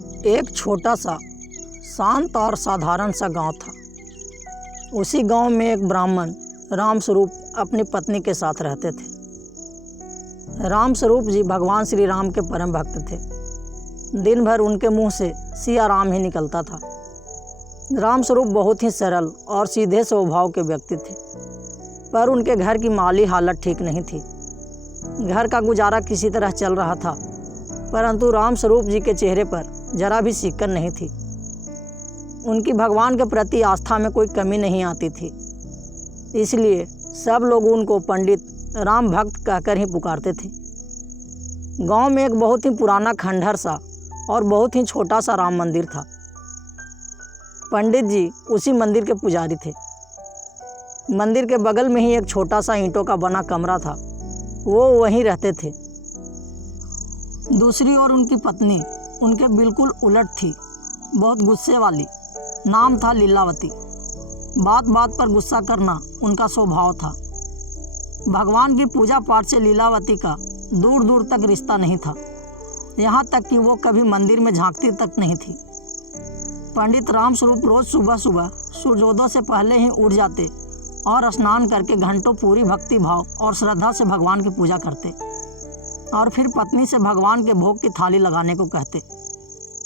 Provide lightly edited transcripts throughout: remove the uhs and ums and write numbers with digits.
एक छोटा सा शांत और साधारण सा गांव था। उसी गांव में एक ब्राह्मण रामस्वरूप अपनी पत्नी के साथ रहते थे। रामस्वरूप जी भगवान श्री राम के परम भक्त थे। दिन भर उनके मुंह से सिया राम ही निकलता था। रामस्वरूप बहुत ही सरल और सीधे स्वभाव के व्यक्ति थे, पर उनके घर की माली हालत ठीक नहीं थी। घर का गुजारा किसी तरह चल रहा था, परंतु रामस्वरूप जी के चेहरे पर जरा भी सिकन नहीं थी। उनकी भगवान के प्रति आस्था में कोई कमी नहीं आती थी, इसलिए सब लोग उनको पंडित राम भक्त कहकर ही पुकारते थे। गांव में एक बहुत ही पुराना खंडहर सा और बहुत ही छोटा सा राम मंदिर था। पंडित जी उसी मंदिर के पुजारी थे। मंदिर के बगल में ही एक छोटा सा ईंटों का बना कमरा था, वो वहीं रहते थे। दूसरी ओर उनकी पत्नी उनके बिल्कुल उलट थी, बहुत गुस्से वाली। नाम था लीलावती। बात बात पर गुस्सा करना उनका स्वभाव था। भगवान की पूजा पाठ से लीलावती का दूर दूर तक रिश्ता नहीं था, यहाँ तक कि वो कभी मंदिर में झांकती तक नहीं थी। पंडित रामस्वरूप रोज सुबह सुबह सूर्योदय से पहले ही उठ जाते और स्नान करके घंटों पूरी भक्ति भाव और श्रद्धा से भगवान की पूजा करते और फिर पत्नी से भगवान के भोग की थाली लगाने को कहते।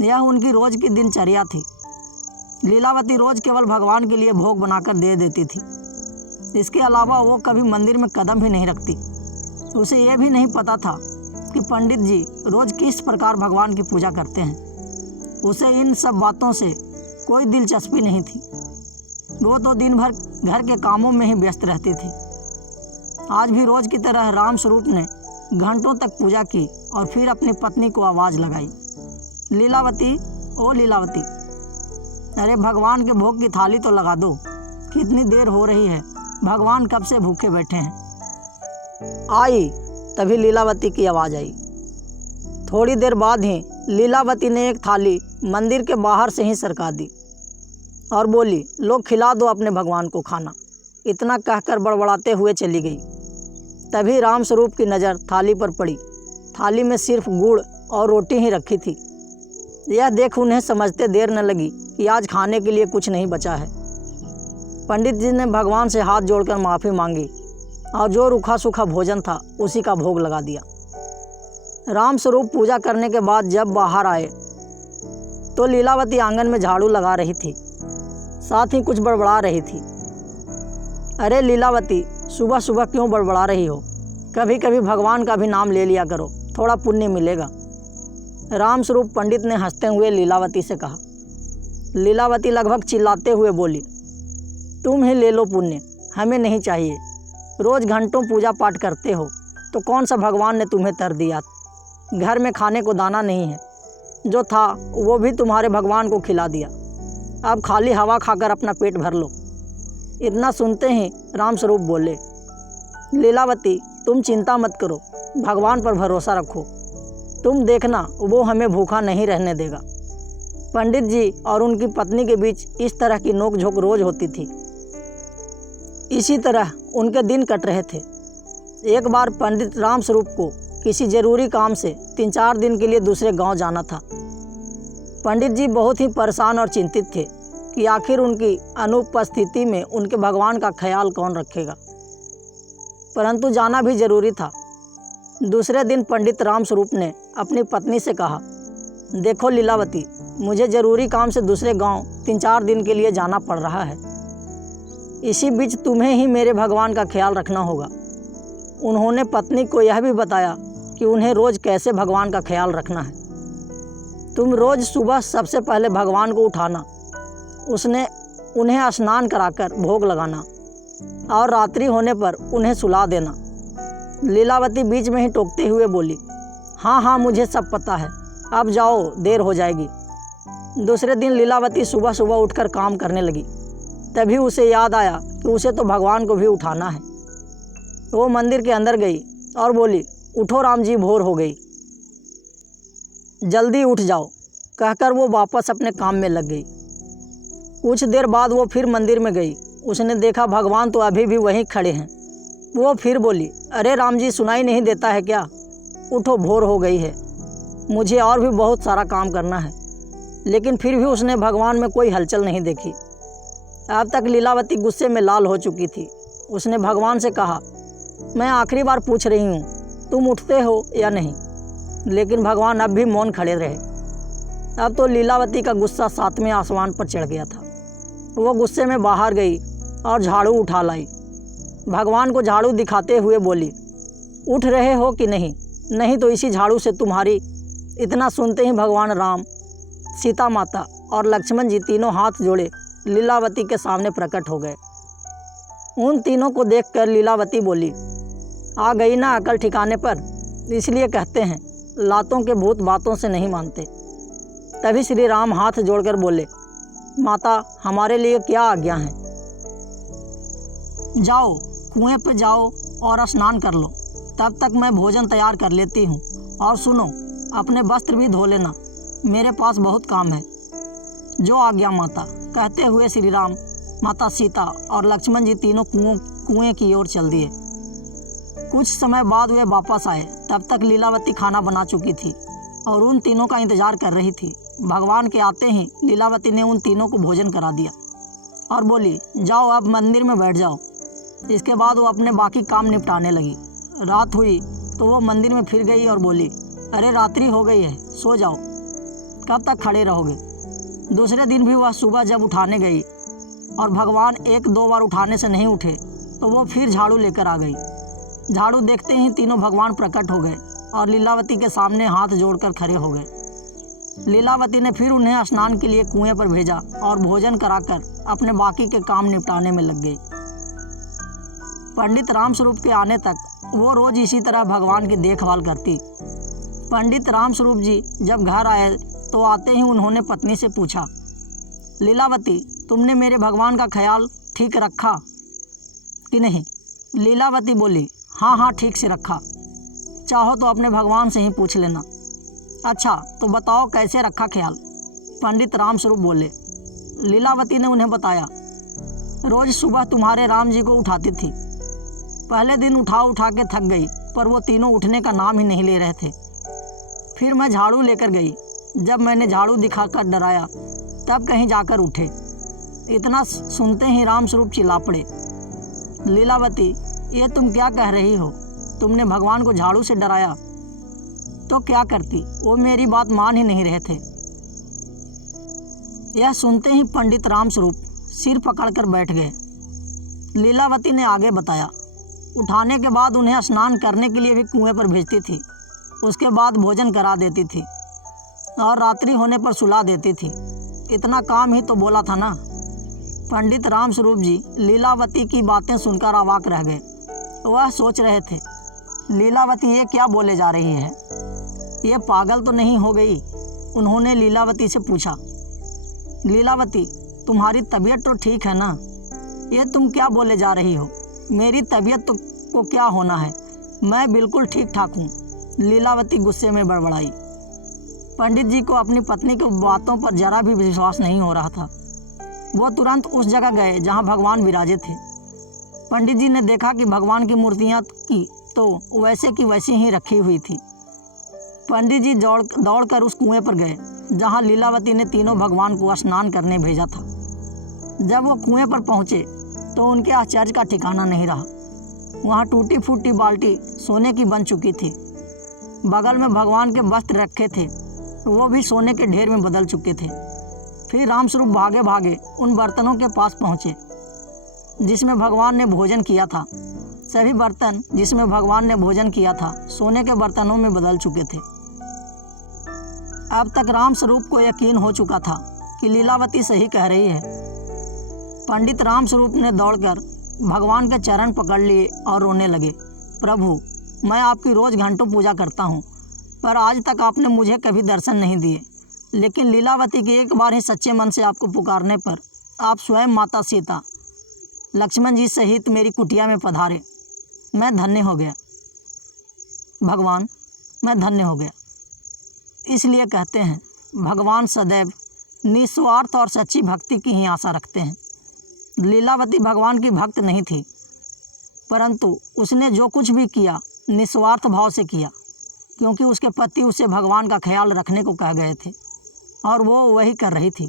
यह उनकी रोज की दिनचर्या थी। लीलावती रोज केवल भगवान के लिए भोग बनाकर दे देती थी। इसके अलावा वो कभी मंदिर में कदम भी नहीं रखती। उसे यह भी नहीं पता था कि पंडित जी रोज किस प्रकार भगवान की पूजा करते हैं। उसे इन सब बातों से कोई दिलचस्पी नहीं थी। वो तो दिन भर घर के कामों में ही व्यस्त रहती थी। आज भी रोज की तरह रामस्वरूप ने घंटों तक पूजा की और फिर अपनी पत्नी को आवाज़ लगाई, लीलावती, ओ लीलावती, अरे भगवान के भोग की थाली तो लगा दो। कितनी देर हो रही है, भगवान कब से भूखे बैठे हैं। आई तभी लीलावती की आवाज़ आई। थोड़ी देर बाद ही लीलावती ने एक थाली मंदिर के बाहर से ही सरका दी और बोली, लो खिला दो अपने भगवान को खाना। इतना कहकर बड़बड़ाते हुए चली गई। तभी रामस्वरूप की नज़र थाली पर पड़ी। थाली में सिर्फ गुड़ और रोटी ही रखी थी। यह देख उन्हें समझते देर न लगी कि आज खाने के लिए कुछ नहीं बचा है। पंडित जी ने भगवान से हाथ जोड़कर माफ़ी मांगी और जो रूखा सूखा भोजन था उसी का भोग लगा दिया। रामस्वरूप पूजा करने के बाद जब बाहर आए तो लीलावती आंगन में झाड़ू लगा रही थी, साथ ही कुछ बड़बड़ा रही थी। अरे लीलावती, सुबह सुबह क्यों बड़बड़ा रही हो? कभी कभी भगवान का भी नाम ले लिया करो, थोड़ा पुण्य मिलेगा। रामस्वरूप पंडित ने हंसते हुए लीलावती से कहा। लीलावती लगभग चिल्लाते हुए बोली, तुम ही ले लो पुण्य, हमें नहीं चाहिए। रोज़ घंटों पूजा पाठ करते हो तो कौन सा भगवान ने तुम्हें तर दिया? घर में खाने को दाना नहीं है, जो था वो भी तुम्हारे भगवान को खिला दिया। अब खाली हवा खाकर अपना पेट भर लो। इतना सुनते ही रामस्वरूप बोले, लीलावती, तुम चिंता मत करो, भगवान पर भरोसा रखो। तुम देखना वो हमें भूखा नहीं रहने देगा। पंडित जी और उनकी पत्नी के बीच इस तरह की नोकझोंक रोज होती थी। इसी तरह उनके दिन कट रहे थे। एक बार पंडित रामस्वरूप को किसी ज़रूरी काम से 3-4 दिन के लिए दूसरे गांव जाना था। पंडित जी बहुत ही परेशान और चिंतित थे कि आखिर उनकी अनुपस्थिति में उनके भगवान का ख्याल कौन रखेगा, परंतु जाना भी जरूरी था। दूसरे दिन पंडित रामस्वरूप ने अपनी पत्नी से कहा, देखो लीलावती, मुझे ज़रूरी काम से दूसरे गांव 3-4 दिन के लिए जाना पड़ रहा है। इसी बीच तुम्हें ही मेरे भगवान का ख्याल रखना होगा। उन्होंने पत्नी को यह भी बताया कि उन्हें रोज़ कैसे भगवान का ख्याल रखना है। तुम रोज़ सुबह सबसे पहले भगवान को उठाना, उन्हें स्नान कराकर भोग लगाना और रात्रि होने पर उन्हें सुला देना। लीलावती बीच में ही टोकते हुए बोली, हाँ हाँ, मुझे सब पता है, अब जाओ, देर हो जाएगी। दूसरे दिन लीलावती सुबह सुबह उठकर काम करने लगी। तभी उसे याद आया कि उसे तो भगवान को भी उठाना है। वो मंदिर के अंदर गई और बोली, उठो राम जी, भोर हो गई, जल्दी उठ जाओ, कहकर वो वापस अपने काम में लग गई। कुछ देर बाद वो फिर मंदिर में गई। उसने देखा भगवान तो अभी भी वहीं खड़े हैं। वो फिर बोली, अरे राम जी, सुनाई नहीं देता है क्या? उठो, भोर हो गई है, मुझे और भी बहुत सारा काम करना है। लेकिन फिर भी उसने भगवान में कोई हलचल नहीं देखी। अब तक लीलावती गुस्से में लाल हो चुकी थी। उसने भगवान से कहा, मैं आखिरी बार पूछ रही हूँ, तुम उठते हो या नहीं? लेकिन भगवान अब भी मौन खड़े रहे। अब तो लीलावती का गुस्सा 7वें आसमान पर चढ़ गया था। वो गुस्से में बाहर गई और झाड़ू उठा लाई। भगवान को झाड़ू दिखाते हुए बोली, उठ रहे हो कि नहीं? नहीं तो इसी झाड़ू से तुम्हारी। इतना सुनते ही भगवान राम, सीता माता और लक्ष्मण जी तीनों हाथ जोड़े लीलावती के सामने प्रकट हो गए। उन तीनों को देखकर लीलावती बोली, आ गई ना अकल ठिकाने पर? इसलिए कहते हैं लातों के भूत बातों से नहीं मानते। तभी श्री राम हाथ जोड़कर बोले, माता हमारे लिए क्या आज्ञा है? जाओ कुएं पे जाओ और स्नान कर लो, तब तक मैं भोजन तैयार कर लेती हूँ। और सुनो, अपने वस्त्र भी धो लेना, मेरे पास बहुत काम है। जो आज्ञा माता। कहते हुए श्री राम, माता सीता और लक्ष्मण जी तीनों कुएं की ओर चल दिए। कुछ समय बाद वे वापस आए। तब तक लीलावती खाना बना चुकी थी और उन तीनों का इंतजार कर रही थी। भगवान के आते ही लीलावती ने उन तीनों को भोजन करा दिया और बोली, जाओ अब मंदिर में बैठ जाओ। इसके बाद वो अपने बाकी काम निपटाने लगी। रात हुई तो वो मंदिर में फिर गई और बोली, अरे रात्रि हो गई है, सो जाओ, कब तक खड़े रहोगे? दूसरे दिन भी वह सुबह जब उठाने गई और भगवान 1-2 बार उठाने से नहीं उठे तो वो फिर झाड़ू लेकर आ गई। झाड़ू देखते ही तीनों भगवान प्रकट हो गए और लीलावती के सामने हाथ जोड़कर खड़े हो गए। लीलावती ने फिर उन्हें स्नान के लिए कुएं पर भेजा और भोजन कराकर अपने बाकी के काम निपटाने में लग गई। पंडित रामस्वरूप के आने तक वो रोज इसी तरह भगवान की देखभाल करती। पंडित रामस्वरूप जी जब घर आए तो आते ही उन्होंने पत्नी से पूछा, लीलावती तुमने मेरे भगवान का ख्याल ठीक रखा कि नहीं? लीलावती बोली, हाँ हाँ ठीक से रखा। चाहो तो अपने भगवान से ही पूछ लेना। अच्छा तो बताओ कैसे रखा ख्याल? पंडित रामस्वरूप बोले। लीलावती ने उन्हें बताया, रोज सुबह तुम्हारे राम जी को उठाती थी। पहले दिन उठा के थक गई, पर वो तीनों उठने का नाम ही नहीं ले रहे थे। फिर मैं झाड़ू लेकर गई। जब मैंने झाड़ू दिखाकर डराया तब कहीं जाकर उठे। इतना सुनते ही रामस्वरूप चिल्ला पड़े, लीलावती ये तुम क्या कह रही हो? तुमने भगवान को झाड़ू से डराया तो क्या करती? वो मेरी बात मान ही नहीं रहे थे। यह सुनते ही पंडित रामस्वरूप सिर पकड़कर बैठ गए। लीलावती ने आगे बताया, उठाने के बाद उन्हें स्नान करने के लिए भी कुएं पर भेजती थी। उसके बाद भोजन करा देती थी और रात्रि होने पर सुला देती थी। इतना काम ही तो बोला था ना। पंडित रामस्वरूप जी लीलावती की बातें सुनकर अवाक रह गए। वह सोच रहे थे, लीलावती ये क्या बोले जा रही है? ये पागल तो नहीं हो गई? उन्होंने लीलावती से पूछा, लीलावती तुम्हारी तबीयत तो ठीक है ना? ये तुम क्या बोले जा रही हो? मेरी तबीयत को क्या होना है? मैं बिल्कुल ठीक ठाक हूँ। लीलावती गुस्से में बड़बड़ाई। पंडित जी को अपनी पत्नी की बातों पर जरा भी विश्वास नहीं हो रहा था। वो तुरंत उस जगह गए जहाँ भगवान विराजे थे। पंडित जी ने देखा कि भगवान की मूर्तियाँ की तो वैसे की वैसी ही रखी हुई थी। पंडित जी दौड़कर उस कुएं पर गए जहाँ लीलावती ने तीनों भगवान को स्नान करने भेजा था। जब वो कुएं पर पहुँचे तो उनके आश्चर्य का ठिकाना नहीं रहा। वहाँ टूटी फूटी बाल्टी सोने की बन चुकी थी। बगल में भगवान के वस्त्र रखे थे, वो भी सोने के ढेर में बदल चुके थे। फिर रामस्वरूप भागे भागे उन बर्तनों के पास पहुँचे जिसमें भगवान ने भोजन किया था। सभी बर्तन जिसमें भगवान ने भोजन किया था सोने के बर्तनों में बदल चुके थे। अब तक रामस्वरूप को यकीन हो चुका था कि लीलावती सही कह रही है। पंडित रामस्वरूप ने दौड़कर भगवान के चरण पकड़ लिए और रोने लगे, प्रभु मैं आपकी रोज़ घंटों पूजा करता हूँ, पर आज तक आपने मुझे कभी दर्शन नहीं दिए। लेकिन लीलावती के एक बार ही सच्चे मन से आपको पुकारने पर आप स्वयं माता सीता लक्ष्मण जी सहित मेरी कुटिया में पधारे। मैं धन्य हो गया भगवान, मैं धन्य हो गया। इसलिए कहते हैं भगवान सदैव निस्वार्थ और सच्ची भक्ति की ही आशा रखते हैं। लीलावती भगवान की भक्त नहीं थी, परंतु उसने जो कुछ भी किया निस्वार्थ भाव से किया, क्योंकि उसके पति उसे भगवान का ख्याल रखने को कह गए थे। और वो वही कर रही थी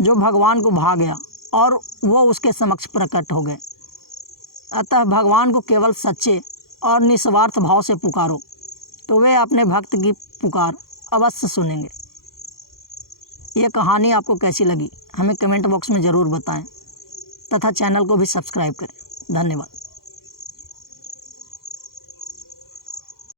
जो भगवान को भा गया और वो उसके समक्ष प्रकट हो गए। अतः भगवान को केवल सच्चे और निस्वार्थ भाव से पुकारो तो वे अपने भक्त की पुकार अवश्य सुनेंगे। ये कहानी आपको कैसी लगी हमें कमेंट बॉक्स में ज़रूर बताएं तथा चैनल को भी सब्सक्राइब करें। धन्यवाद।